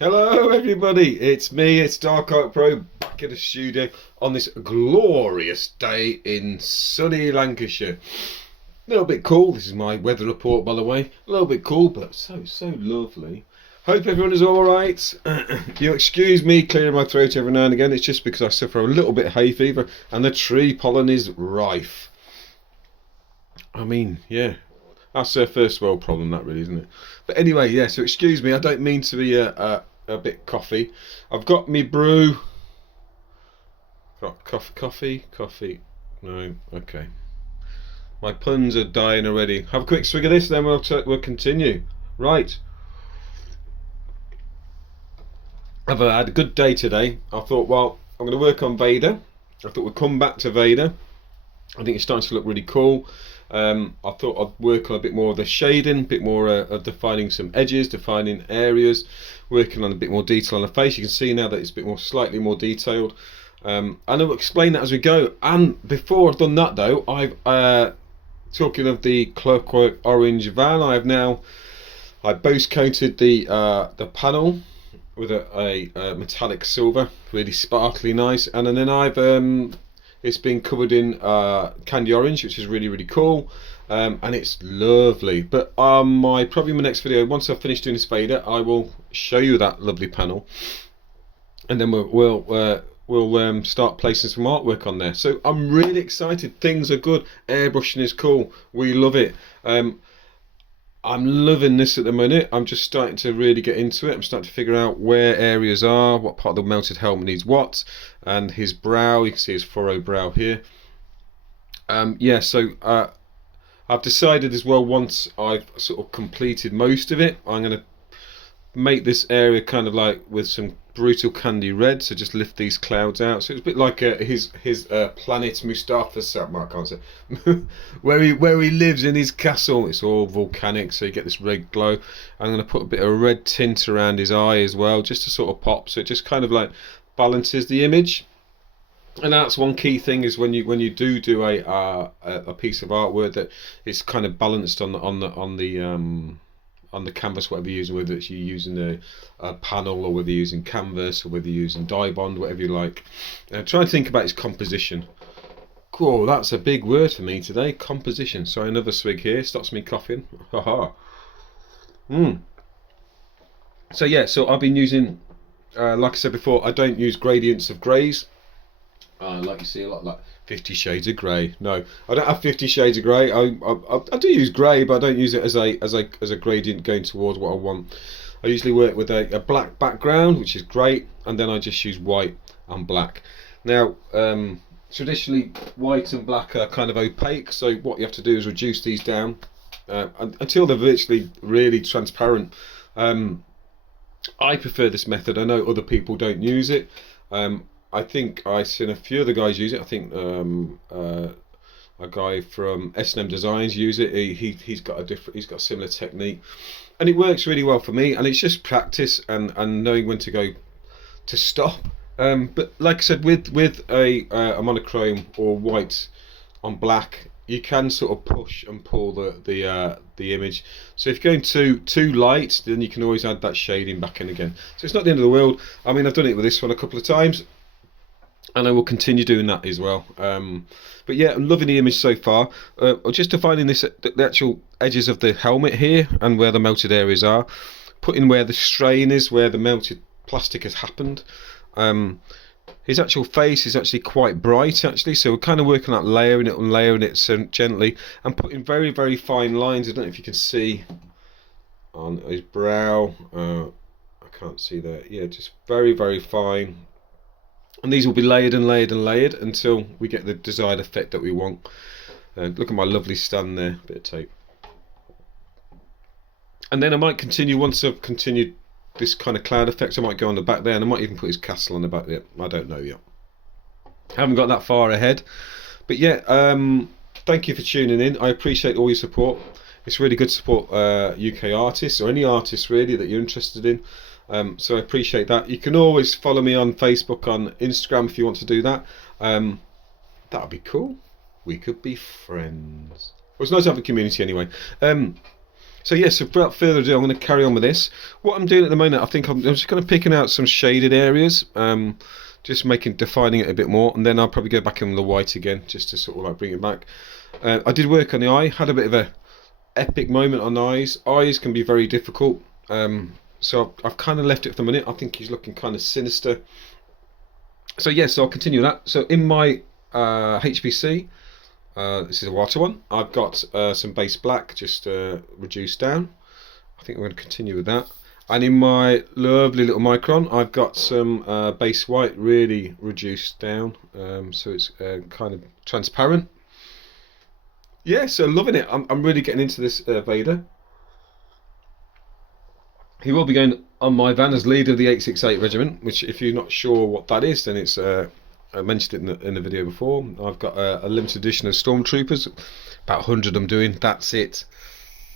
Hello everybody, it's me, it's Dark Oak Pro, back in the studio on this glorious day in sunny Lancashire. A little bit cool, this is my weather report by the way, a little bit cool but so lovely. Hope everyone is alright. You'll excuse me clearing my throat every now and again, it's just because I suffer a little bit of hay fever and the tree pollen is rife. I mean, yeah, that's a first world problem, that really, isn't it? But anyway, yeah, so excuse me, I don't mean to be a bit coffee. I've got me brew. Got coffee. No, okay. My puns are dying already. Have a quick swig of this, then we'll continue. Right. I've had a good day today. I thought, well, I'm going to work on Vader. I thought we'd come back to Vader. I think it's starting to look really cool. I thought I'd work on a bit more of the shading, a bit more of defining some edges, defining areas, working on a bit more detail on the face. You can see now that it's a bit more, slightly more detailed. And I'll explain that as we go. And before I've done that though, I've talking of the Clockwork Orange van, I base coated the panel with a metallic silver, really sparkly nice, and then I've it's been covered in candy orange, which is really cool, and it's lovely. But probably my next video, once I've finished doing this Vader, I will show you that lovely panel, and then we'll start placing some artwork on there. So I'm really excited. Things are good. Airbrushing is cool. We love it. I'm loving this at the minute. I'm just starting to really get into it. I'm starting to figure out where areas are, what part of the melted helmet needs what, and his brow. You can see his furrowed brow here. Yeah, so I've decided as well, once I've sort of completed most of it, I'm going to make this area kind of like with some brutal candy red, so just lift these clouds out, so it's a bit like his planet Mustafa, I can't say where he lives in his castle. It's all volcanic, so you get this red glow. I'm going to put a bit of red tint around his eye as well, just to sort of pop, so it just kind of like balances the image. And that's one key thing, is when you do a piece of artwork, that it's kind of balanced on the canvas, whatever you're using, whether it's you using a panel, or whether you're using canvas, or whether you're using dye bond, whatever you like. Try and think about its composition. Cool, that's a big word for me today, composition. Sorry, another swig here, stops me coughing. Haha. So yeah, so I've been using, like I said before, I don't use gradients of greys. Like you see a lot, like 50 Shades of Grey. No, I don't have 50 Shades of Grey. I do use grey, but I don't use it as a gradient going towards what I want. I usually work with a black background, which is great, and then I just use white and black. Now, traditionally, white and black are kind of opaque, so what you have to do is reduce these down until they're virtually really transparent. I prefer this method. I know other people don't use it. I think I've seen a few other guys use it. I think a guy from S&M Designs use it. He's got a similar technique, and it works really well for me. And it's just practice and knowing when to go to stop. But like I said, with a monochrome or white on black, you can sort of push and pull the image. So if you're going too light, then you can always add that shading back in again. So it's not the end of the world. I mean, I've done it with this one a couple of times, and I will continue doing that as well. But yeah, I'm loving the image so far. Just defining the actual edges of the helmet here, and where the melted areas are, putting where the strain is, where the melted plastic has happened. His actual face is actually quite bright actually, so we're kind of working on layering it so gently, and putting very fine lines. I don't know if you can see on his brow. I can't see that. Yeah, just very fine. And these will be layered until we get the desired effect that we want. Look at my lovely stand there, bit of tape. And then I might continue, once I've continued this kind of cloud effect, I might go on the back there, and I might even put his castle on the back there. I don't know yet. I haven't got that far ahead. But yeah, thank you for tuning in. I appreciate all your support. It's really good to support UK artists, or any artists really that you're interested in. So I appreciate that. You can always follow me on Facebook, on Instagram if you want to do that. That would be cool. We could be friends. Well, it's nice to have a community anyway. So yes, without further ado, I'm going to carry on with this. What I'm doing at the moment, I think I'm just kind of picking out some shaded areas, just defining it a bit more, and then I'll probably go back in the white again, just to sort of like bring it back. I did work on the eye, had a bit of a epic moment on eyes. Eyes can be very difficult, so I've kind of left it for the minute. I think he's looking kind of sinister. So yes, so I'll continue that. So in my HPC, this is a water one. I've got some base black just reduced down. I think we're going to continue with that. And in my lovely little micron, I've got some base white really reduced down, so it's kind of transparent. Yeah, so loving it. I'm really getting into this Vader. He will be going on my van as leader of the 868 Regiment, which if you're not sure what that is, then it's I mentioned it in the video before. I've got a limited edition of Stormtroopers, about 100 I'm doing, that's it.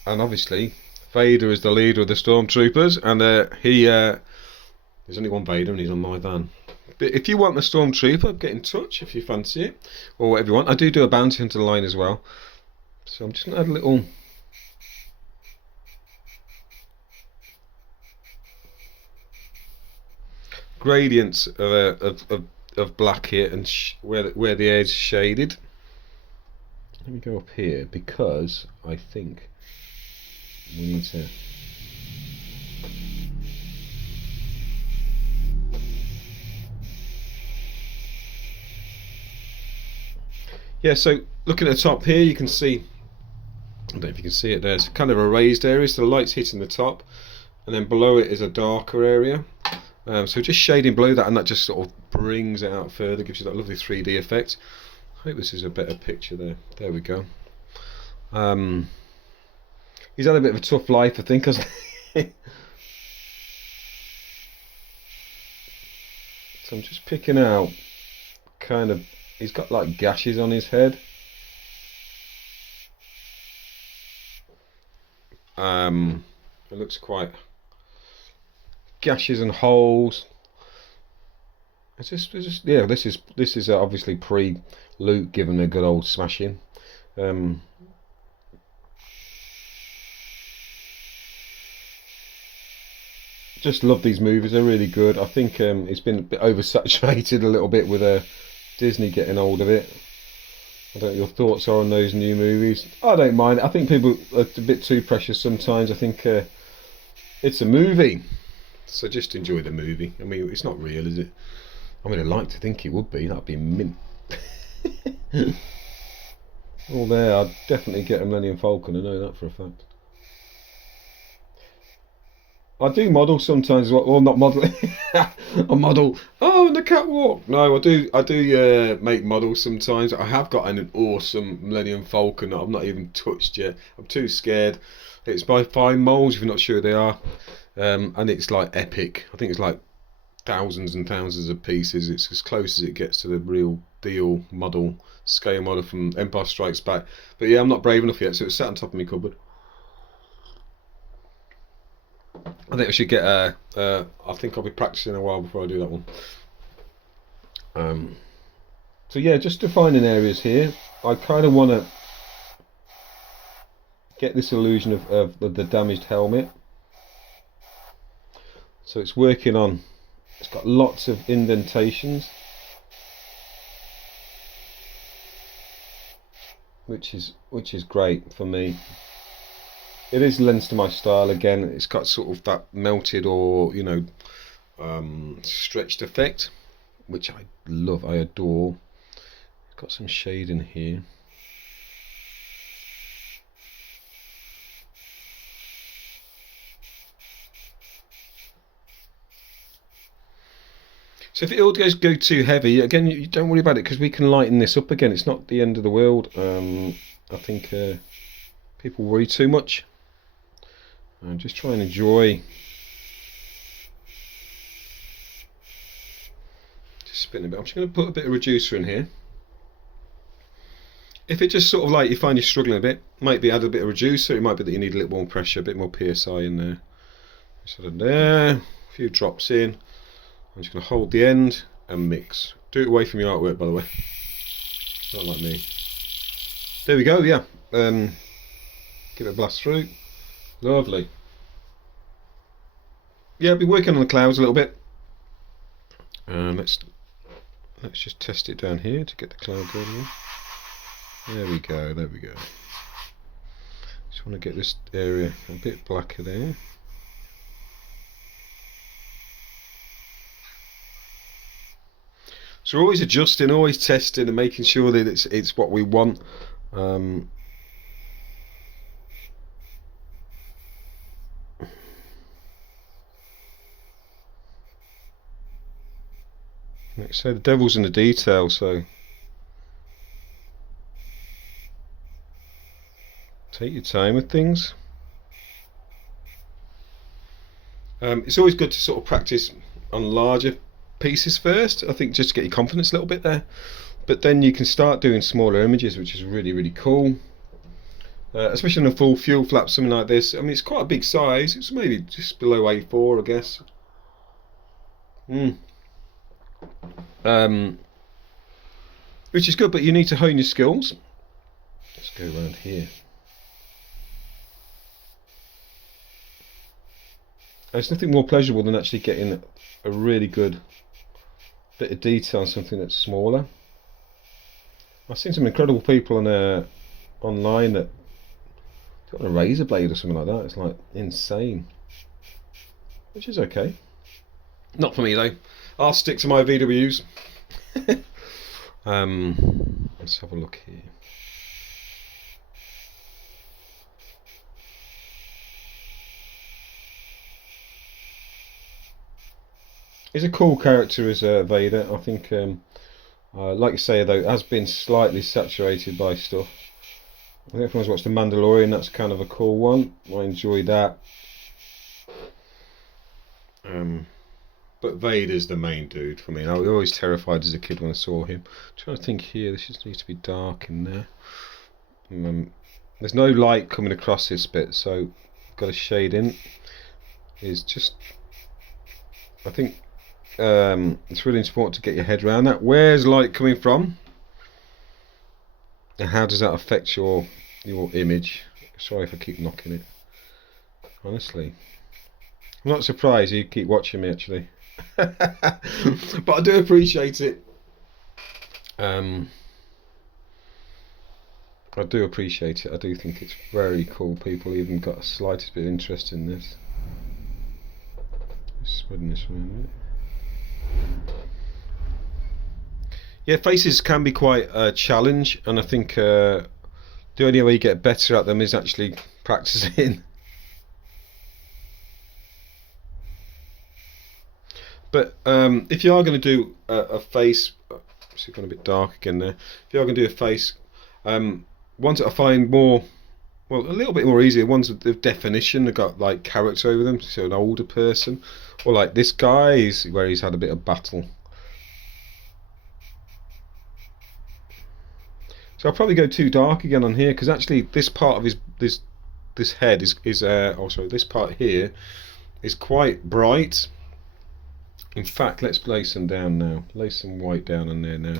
And obviously Vader is the leader of the Stormtroopers, and there's only one Vader and he's on my van. But if you want the Stormtrooper, get in touch if you fancy it, or whatever you want. I do a bounty hunter line as well. So I'm just going to add a little gradients of black here, and where the edge shaded. Let me go up here because I think we need to. Yeah, so looking at the top here, you can see, I don't know if you can see it there, it's kind of a raised area, so the light's hitting the top, and then below it is a darker area. So just shading below that, and that just sort of brings it out further, gives you that lovely 3D effect. I hope this is a better picture there. There we go. He's had a bit of a tough life, I think. So I'm just picking out kind of, he's got like gashes on his head. It looks quite gashes and holes. It's just yeah. This is obviously pre-Luke giving a good old smashing. Just love these movies. They're really good. I think it's been a bit oversaturated a little bit with Disney getting hold of it. I don't know what your thoughts are on those new movies. I don't mind. I think people are a bit too precious sometimes. I think it's a movie, so just enjoy the movie. I mean, it's not real, is it? I mean, I'd like to think it would be. That'd be mint. All there, I'd definitely get a Millennium Falcon. I know that for a fact. I do model sometimes as well. Well, not modelling. I model. Oh, in the catwalk. No, I do make models sometimes. I have got an awesome Millennium Falcon that I've not even touched yet. I'm too scared. It's by Fine Molds, if you're not sure they are. And it's like epic. I think it's like thousands and thousands of pieces. It's as close as it gets to the real deal model, scale model from Empire Strikes Back. But yeah, I'm not brave enough yet, so it's sat on top of my cupboard. I think I should get I think I'll be practicing a while before I do that one. So yeah, just defining areas here. I kind of want to get this illusion of the damaged helmet. So it's working on, it's got lots of indentations, which is great for me. It is lends to my style again. It's got sort of that melted or, you know, stretched effect, which I love, I adore. Got some shade in here. So if it all go too heavy, again, you don't worry about it, because we can lighten this up again. It's not the end of the world. I think people worry too much. Just try and enjoy. Just spin a bit. I'm just going to put a bit of reducer in here. If it just sort of like you find you're struggling a bit, might be add a bit of reducer. It might be that you need a little more pressure, a bit more PSI in there. Sort of there, a few drops in. I'm just going to hold the end and mix. Do it away from your artwork, by the way. Not like me. There we go. Yeah. Give it a blast through. Lovely. Yeah, I've been working on the clouds a little bit. Let's just test it down here to get the cloud going. There we go. There we go. Just want to get this area a bit blacker there. So we're always adjusting, always testing, and making sure that it's what we want. Like I say, the devil's in the detail, so take your time with things. It's always good to sort of practice on larger pieces first, I think, just to get your confidence a little bit there. But then you can start doing smaller images, which is really, really cool. Especially on a full fuel flap, something like this. I mean, it's quite a big size. It's maybe just below A4, I guess. Which is good, but you need to hone your skills. Let's go around here. There's nothing more pleasurable than actually getting a really good bit of detail on something that's smaller. I've seen some incredible people online that got a razor blade or something like that. It's like insane, which is okay. Not for me though. I'll stick to my VWs. Let's have a look here. He's a cool character as Vader. I think, like you say though, it has been slightly saturated by stuff. I think everyone's watched The Mandalorian. That's kind of a cool one. I enjoy that. But Vader's the main dude for me. I was always terrified as a kid when I saw him. I'm trying to think here. This just needs to be dark in there. There's no light coming across this bit, so I've got a shade in. It's just, I think it's really important to get your head around that. Where's light coming from? And how does that affect your image? Sorry if I keep knocking it. Honestly, I'm not surprised you keep watching me actually. But I do appreciate it. I do appreciate it. I do think it's very cool. People even got a slightest bit of interest in this. Just spreading this around a bit. Yeah, faces can be quite a challenge, and I think the only way you get better at them is actually practicing. But if you are going to do a face, it's gone a bit dark again there. If you are going to do a face, ones that I find more, well, a little bit more easier, ones with definition, they've got like character over them, so an older person, or like this guy, where he's had a bit of battle. So I'll probably go too dark again on here, because actually this part of this head is oh sorry, this part here is quite bright. In fact, let's lay some down now. Lay some white down on there now.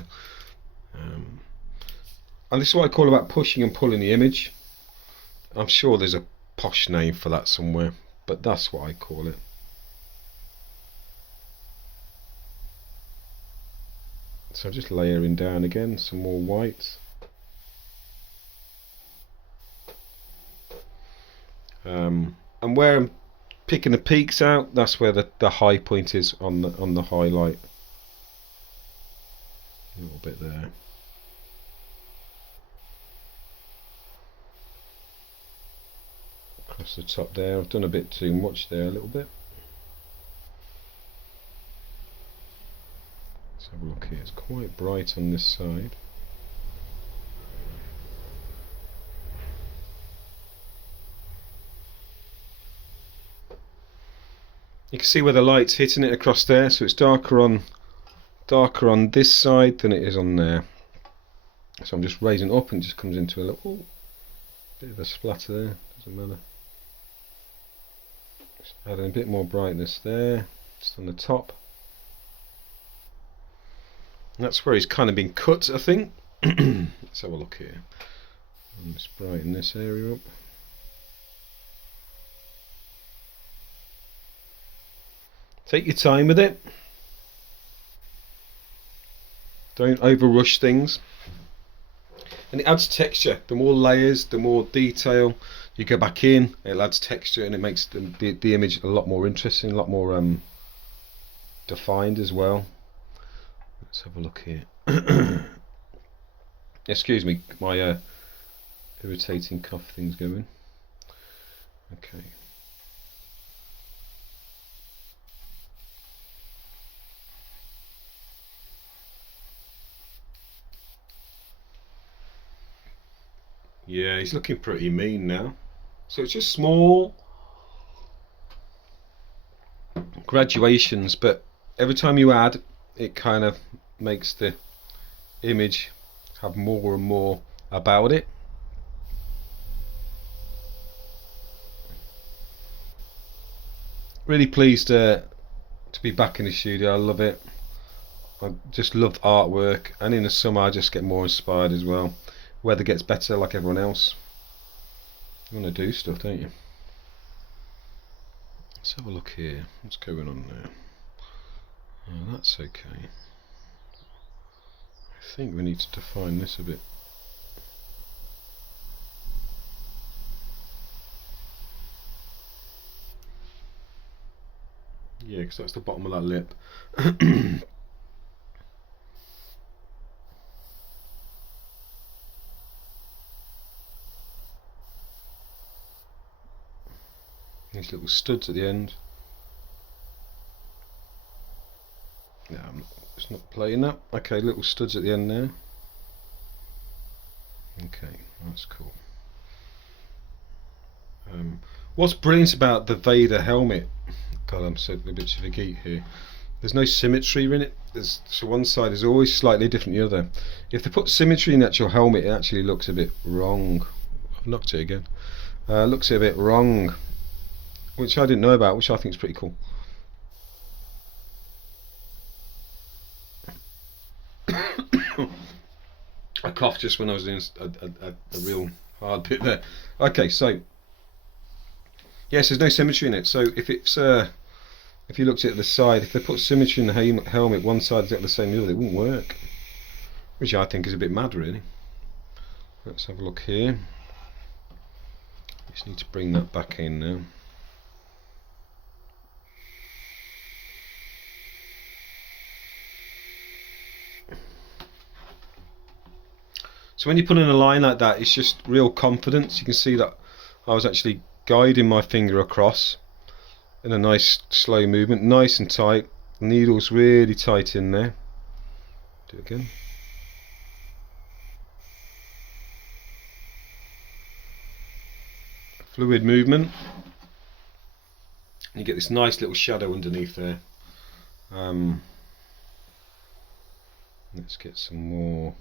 And this is what I call about pushing and pulling the image. I'm sure there's a posh name for that somewhere, but that's what I call it. So just layering down again, some more white. And where I'm picking the peaks out, that's where the high point is on the highlight. A little bit there. Across the top there, I've done a bit too much there, a little bit. Let's have a look here, it's quite bright on this side. You can see where the light's hitting it across there, so it's darker on this side than it is on there. So I'm just raising it up and it just comes into a little bit of a splatter there, doesn't matter. Just adding a bit more brightness there, just on the top. And that's where he's kind of been cut, I think. Let's have a look here. Let's brighten this area up. Take your time with it. Don't over rush things. And it adds texture. The more layers, the more detail you go back in, it adds texture and it makes the image a lot more interesting, a lot more defined as well. Let's have a look here. Excuse me, my irritating cough thing's going. Okay. Yeah, he's looking pretty mean now. So it's just small graduations, but every time you add, it kind of makes the image have more and more about it. Really pleased to be back in the studio. I love it. I just love artwork, and in the summer I just get more inspired as well. Weather gets better like everyone else. You want to do stuff, don't you? Let's have a look here. What's going on there? Oh, that's okay. I think we need to define this a bit. Yeah, because that's the bottom of that lip. These little studs at the end. No, it's not playing that. Okay, little studs at the end there. Okay, that's cool. What's brilliant about the Vader helmet? God, I'm so a bit of a geek here. There's no symmetry in it. So one side is always slightly different than the other. If they put symmetry in the actual helmet, it actually looks a bit wrong. I've knocked it again. Looks a bit wrong, which I didn't know about, which I think is pretty cool. I coughed just when I was doing a real hard bit there. Okay, so yes, there's no symmetry in it. So if it's if you looked at the side, if they put symmetry in the helmet, one side's got the same as the other, it wouldn't work. Which I think is a bit mad, really. Let's have a look here. Just need to bring that back in now. So when you put in a line like that, it's just real confidence. You can see that I was actually guiding my finger across in a nice slow movement, nice and tight. The needle's really tight in there. Do it again. Fluid movement. And you get this nice little shadow underneath there. Let's get some more.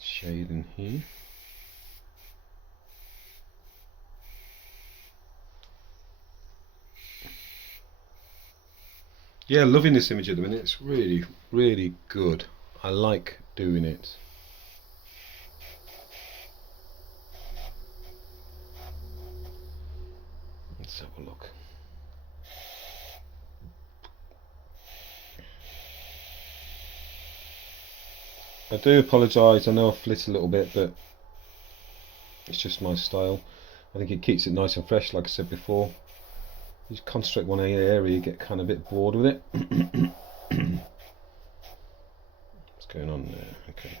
Shade in here. Yeah, loving this image at the minute. It's really, really good. I like doing it. Let's have a look. I do apologise, I know I've flit a little bit, but it's just my style. I think it keeps it nice and fresh, like I said before. You just concentrate one area, you get kind of a bit bored with it. What's going on there? Okay.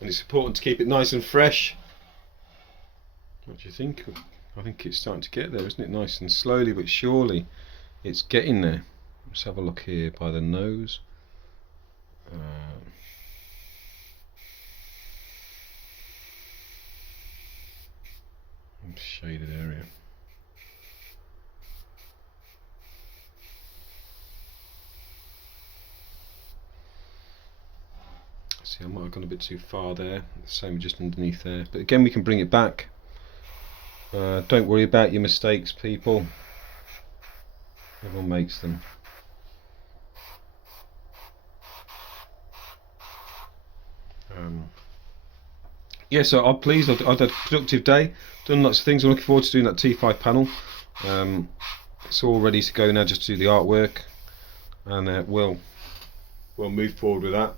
And it's important to keep it nice and fresh. What do you think? I think it's starting to get there, isn't it? Nice and slowly but surely it's getting there. Let's have a look here by the nose. Shaded area. See, I might have gone a bit too far there. Same just underneath there. But again, we can bring it back. Don't worry about your mistakes, people. Everyone makes them. Yeah, so I'm pleased. I've had a productive day, done lots of things. I'm looking forward to doing that T5 panel. It's all ready to go now, just to do the artwork, and we'll move forward with that.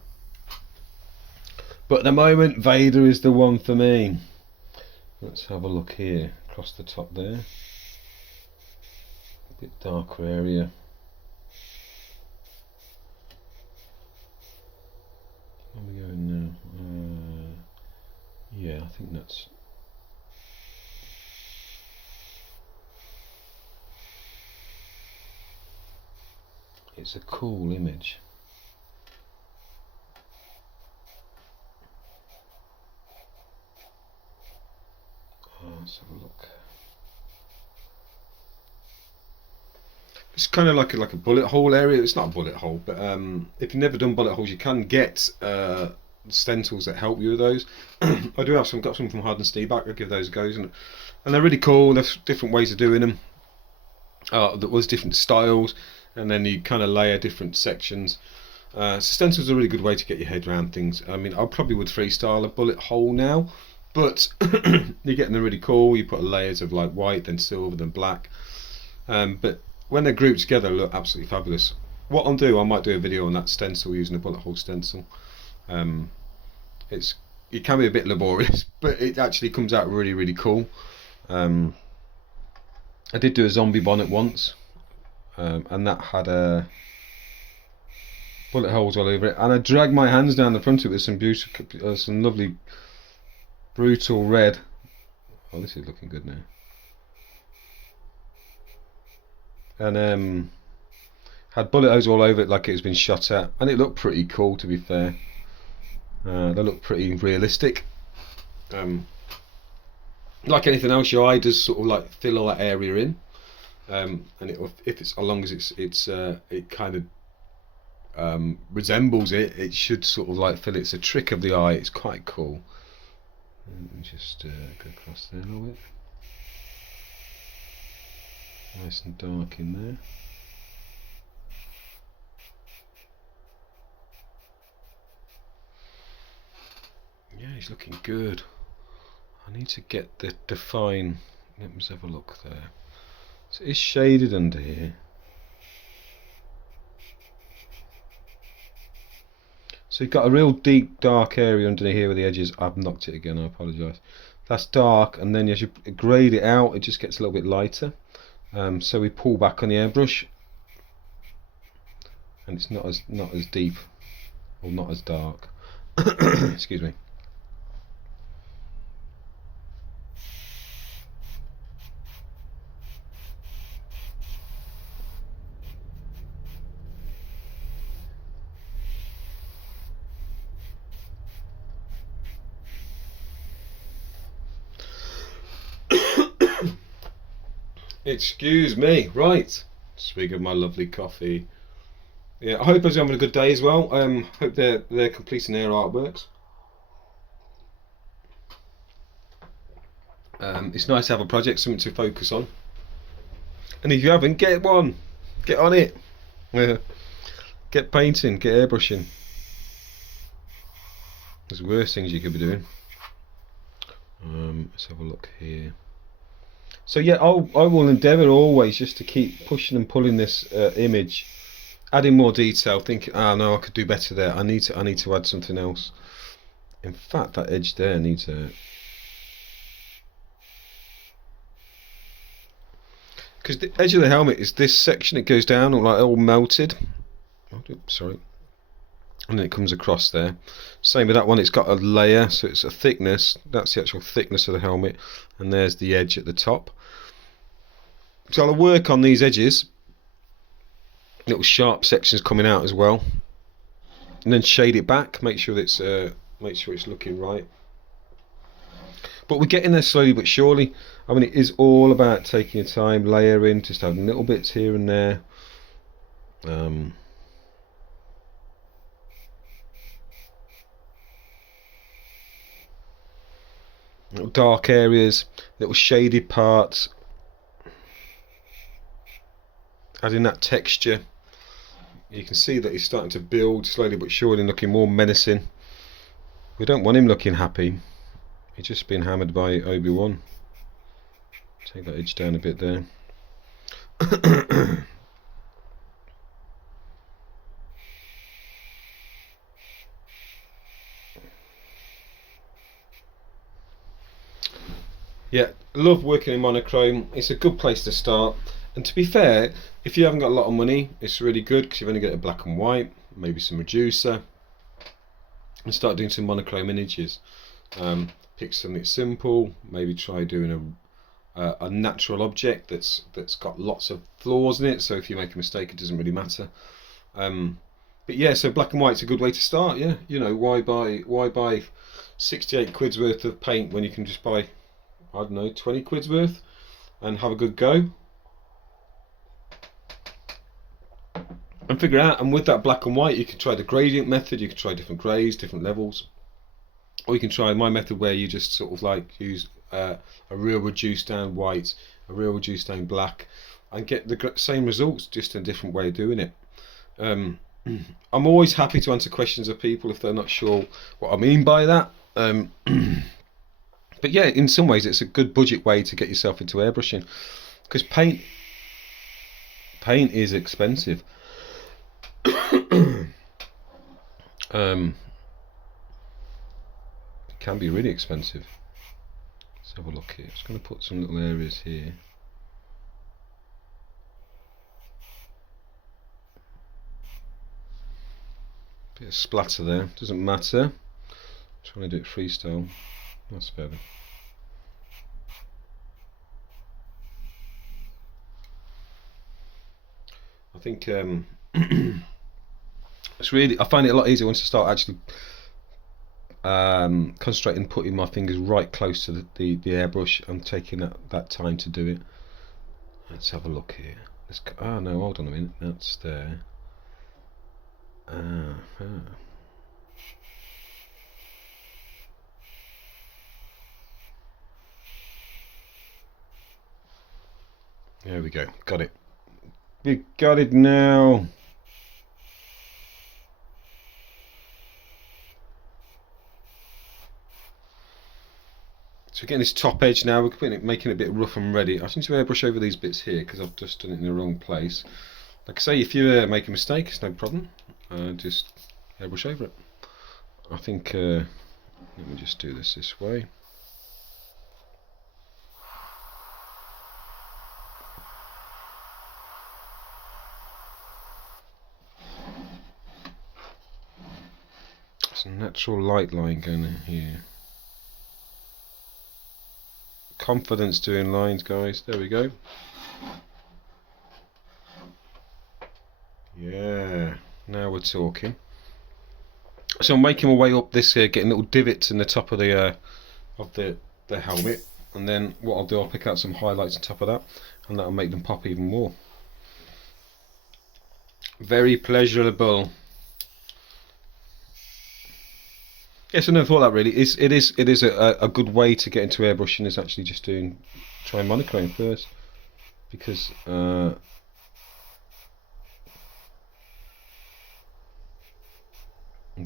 But at the moment, Vader is the one for me. Let's have a look here, across the top there. A bit darker area. Where are we going now? Yeah, I think that's... It's a cool image. Let's have a look. It's kind of like a bullet hole area. It's not a bullet hole, but if you've never done bullet holes, you can get stencils that help you with those. I do have some, got some from Hard and Steelback. I'll give those a go, and they're really cool. There's different ways of doing them. There was different styles, and then you kind of layer different sections. So stencils are a really good way to get your head around things. I mean, I probably would freestyle a bullet hole now, but you're getting them really cool. You put layers of like white, then silver, then black. But when they're grouped together, they look absolutely fabulous. What I'll do, I might do a video on that stencil using a bullet hole stencil. It can be a bit laborious, but it actually comes out really, really cool. I did do a zombie bonnet once, and that had bullet holes all over it, and I dragged my hands down the front of it with some beautiful, some lovely brutal red. Oh, this is looking good now. And had bullet holes all over it like it was been shot at, and it looked pretty cool, to be fair. They look pretty realistic. Like anything else, your eye does sort of like fill all that area in, and if it's, as long as it kind of resembles it, it should sort of like fill it. It's a trick of the eye. It's quite cool. Let me just go across there a little bit. Nice and dark in there. Yeah, he's looking good. I need to get the define. Let me have a look there. So it's shaded under here. So you've got a real deep dark area under here where the edges. I've knocked it again, I apologise. That's dark, and then as you grade it out, it just gets a little bit lighter. So we pull back on the airbrush, and it's not as deep or not as dark. Excuse me. Excuse me. Right. Speak of my lovely coffee. Yeah, I hope everyone's having a good day as well. Hope they're completing their artworks. It's nice to have a project, something to focus on. And if you haven't, get one. Get on it. Get painting. Get airbrushing. There's worse things you could be doing. Let's have a look here. So yeah, I will endeavour always just to keep pushing and pulling this image, adding more detail, thinking, oh no, I could do better there. I need to add something else. In fact, that edge there needs a... Because the edge of the helmet is this section, it goes down all melted. Oh, sorry. And then it comes across there. Same with that one, it's got a layer, so it's a thickness. That's the actual thickness of the helmet, and there's the edge at the top. So I'll work on these edges, little sharp sections coming out as well, and then shade it back. Make sure it's looking right. But we're getting there slowly but surely. I mean, it is all about taking your time, layering, just adding little bits here and there. Little dark areas, little shaded parts, adding that texture. You can see that he's starting to build slowly but surely, looking more menacing. We don't want him looking happy. He's just been hammered by Obi-Wan. Take that edge down a bit there. Yeah, love working in monochrome. It's a good place to start. And to be fair, if you haven't got a lot of money, it's really good because you've only got a black and white, maybe some reducer, and start doing some monochrome images. Pick something simple. Maybe try doing a natural object that's got lots of flaws in it. So if you make a mistake, it doesn't really matter. But yeah, so black and white's a good way to start. Yeah, you know, why buy 68 quid's worth of paint when you can just buy, I don't know, 20 quid's worth and have a good go and figure out. And with that black and white, you can try the gradient method. You can try different grays, different levels, or you can try my method where you just sort of like use a real reduced down white, a real reduced down black, and get the same results, just a different way of doing it. I'm always happy to answer questions of people if they're not sure what I mean by that. But yeah, in some ways it's a good budget way to get yourself into airbrushing, because paint is expensive. It can be really expensive. Let's have a look here. I'm just going to put some little areas here. Bit of splatter there, doesn't matter. I'm trying to do it freestyle. That's better. I think it's really, I find it a lot easier once I start actually concentrating, putting my fingers right close to the airbrush and taking that time to do it. Let's have a look here. Oh no, hold on a minute, that's there. There we go, got it. We got it now. So we're getting this top edge now. We're making it a bit rough and ready. I just need to airbrush over these bits here because I've just done it in the wrong place. Like I say, if you make a mistake, it's no problem. Just airbrush over it. I think, let me just do this way. There's a natural light line going in here. Confidence doing lines, guys. There we go. Yeah, now we're talking. So I'm making my way up this here, getting little divots in the top of the helmet, and then what I'll do, I'll pick out some highlights on top of that, and that'll make them pop even more. Very pleasurable. Yes, I never thought that really. It is a good way to get into airbrushing, is actually just try monochrome first, because you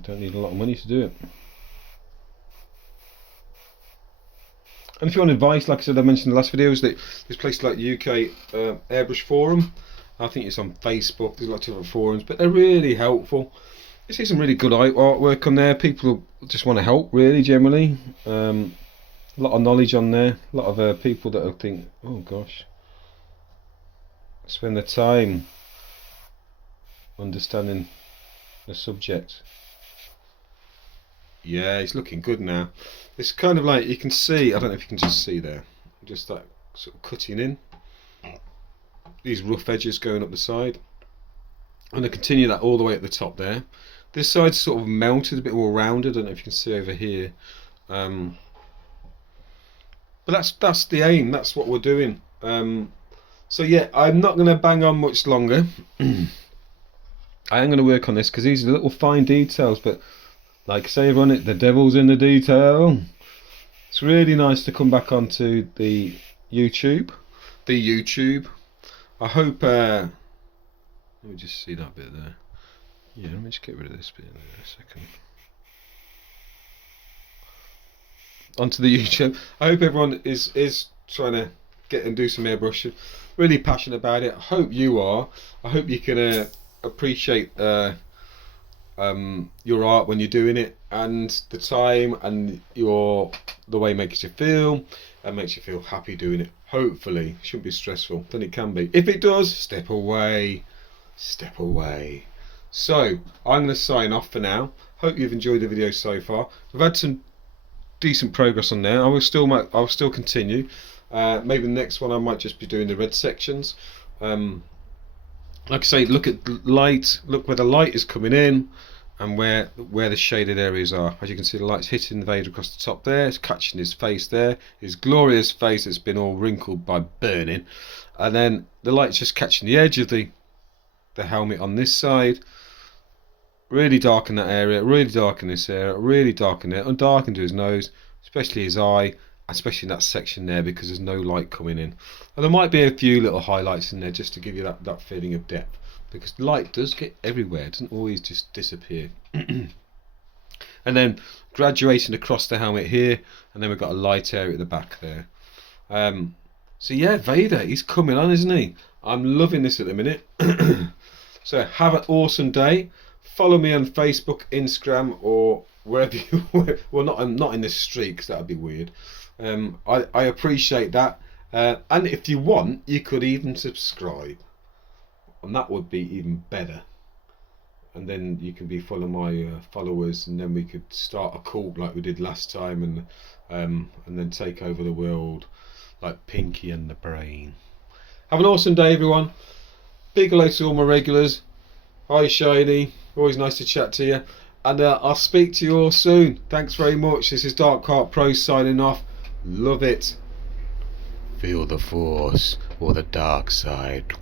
don't need a lot of money to do it. And if you want advice, like I said, I mentioned in the last videos that there's places like UK Airbrush Forum. I think it's on Facebook. There's lots of other forums, but they're really helpful. You see some really good artwork on there. People just want to help, really, generally. A lot of knowledge on there. A lot of people that will think, oh gosh, spend the time understanding the subject. Yeah, it's looking good now. It's kind of like, you can see, I don't know if you can just see there, just that sort of cutting in. These rough edges going up the side. I'm going to continue that all the way at the top there. This side's sort of melted, a bit more rounded. I don't know if you can see over here. But that's the aim. That's what we're doing. So yeah, I'm not going to bang on much longer. I am going to work on this because these are little fine details. But like I say, everyone, the devil's in the detail. It's really nice to come back onto the YouTube. I hope. Let me just see that bit there. Yeah, let me just get rid of this bit in a second. onto the YouTube. I hope everyone is trying to get and do some airbrushing. Really passionate about it. I hope you are. I hope you can appreciate your art when you're doing it, and the time and the way it makes you feel, and makes you feel happy doing it. Hopefully, it shouldn't be stressful. Then it can be. If it does, step away. Step away. So I'm going to sign off for now. Hope you've enjoyed the video so far. We've had some decent progress on there. I'll still continue. Maybe the next one I might just be doing the red sections. Like I say, look at light. Look where the light is coming in, and where the shaded areas are. As you can see, the light's hitting Vader across the top there. It's catching his face there, his glorious face that's been all wrinkled by burning, and then the light's just catching the edge of the helmet on this side. Really darken that area, really darken this area, really darken it, and darken to his nose, especially his eye, especially in that section there, because there's no light coming in. And there might be a few little highlights in there just to give you that feeling of depth, because light does get everywhere, it doesn't always just disappear. And then graduating across the helmet here, and then we've got a light area at the back there. So yeah, Vader, he's coming on, isn't he? I'm loving this at the minute. So have an awesome day. Follow me on Facebook, Instagram, or wherever you. Well, I'm not in this streak, because that would be weird. I appreciate that, and if you want, you could even subscribe, and that would be even better. And then you can be follow my followers, and then we could start a cult like we did last time, and then take over the world like Pinky and the Brain. Have an awesome day, everyone. Big hello to all my regulars. Hi Shiny, always nice to chat to you, and I'll speak to you all soon. Thanks very much. This is Dark Heart Pro signing off. Love it. Feel the force or the dark side.